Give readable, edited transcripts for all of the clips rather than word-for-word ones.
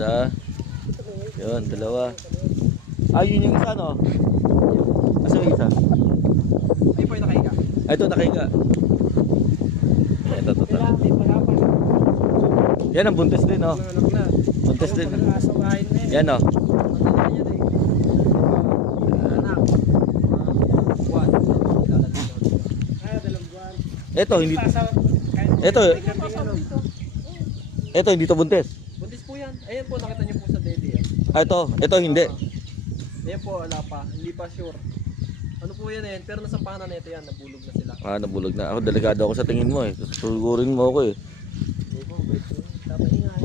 Isa. Yun, dalawa. Ah, yun yung isa, no? Asa yung isa? Ayun po yung nakahiga. Ay, ito, nakahiga. Ito. Yan ang buntis din, no? Anak na. Buntis din. Asawahin na eh. Yan, no? Matanda yan eh. Anak. Buwan. Dalawang buwan. Ito, hindi. Ito, hindi to buntis. Buntis po yan. Ayan po, nakita niyo po sa dede. Ah, ito hindi. Ayan po, wala pa. Hindi pa sure. Ano po yan eh. Pero nasa pahanan na ito yan. Nabulog na sila. Ah, nabulog na. Ako, delikado ako sa tingin mo eh. Susugurin mo ako eh. Hindi po, wait po. Dapat ingay.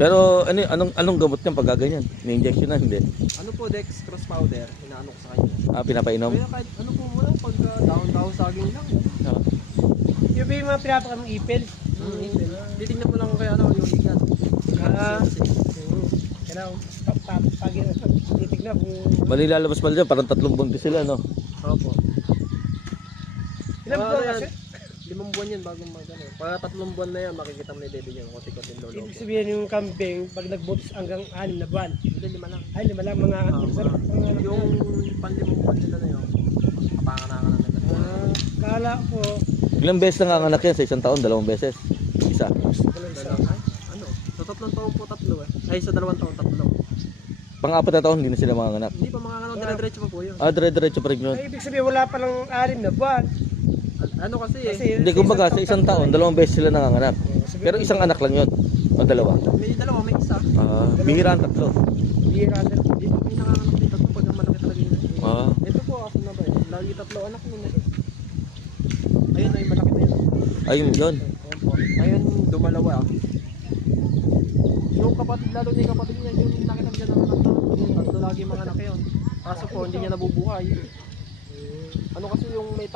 Pero anong gamot niyan pag gaganyan? Ni-injection na, hindi? Ano po, dextrose powder. Inaano ko sa kanya. Ah, pinapainom? Kaya kahit ano po mo lang. Pag daon-daon saging lang. Ah. Yung ba yung mga pinapakang ipil? Titignan mo lang kaya ano yung higat. Kailangan titignan kung Bali lalabas pala dyan, parang 3 buntis sila, no? Opo. ilang buwan kasi. 5 buwan yan bago mag-ano. Pagka 3 buwan na yan, makikita mo na yung baby niya. Kote-kote yung lolo. Ibig sabihin yung kambing, pag nag-boots hanggang 6 na buwan. Hindi, 5 lang. Ay, 5 lang mga Yung pan-5 buwan nila na yun, kapanganan na nila. kala ko, Ilang beses nanganganak yan sa isang taon? 2 beses? Isa? Ano? Sa 3 taon po 3 eh. Ay, sa 2 taon 3. Pang-4 na taon, hindi na sila manganganak. Hindi pa mga kanon, dire-diretso pa po yun. Ah, dire-diretso pa rin yun. ay, ibig sabihin wala palang 6 na buwan. Ano kasi eh. Kasi Hindi, kumbaga sa isang taon, 2 beses sila nanganganak. Pero isang anak lang yun. O 2? May dalawa, may isa. Ah, bihira ang 3. Bihira na. Dito may nanganganak dito pag malaki talaga yun. Ah, Ito po ako na ba eh. Lagi 3 anak mo na eh. Ayun ay malaki na yun. ayun yun. Ayun po. Ayun dumalawa ah. Yung kapatid, lalo na yung kapatid niya, yung nakita niya ng anak na. Tatlo lagi mga anak yun. Kaso po hindi niya nabubuhay. Ano kasi yung may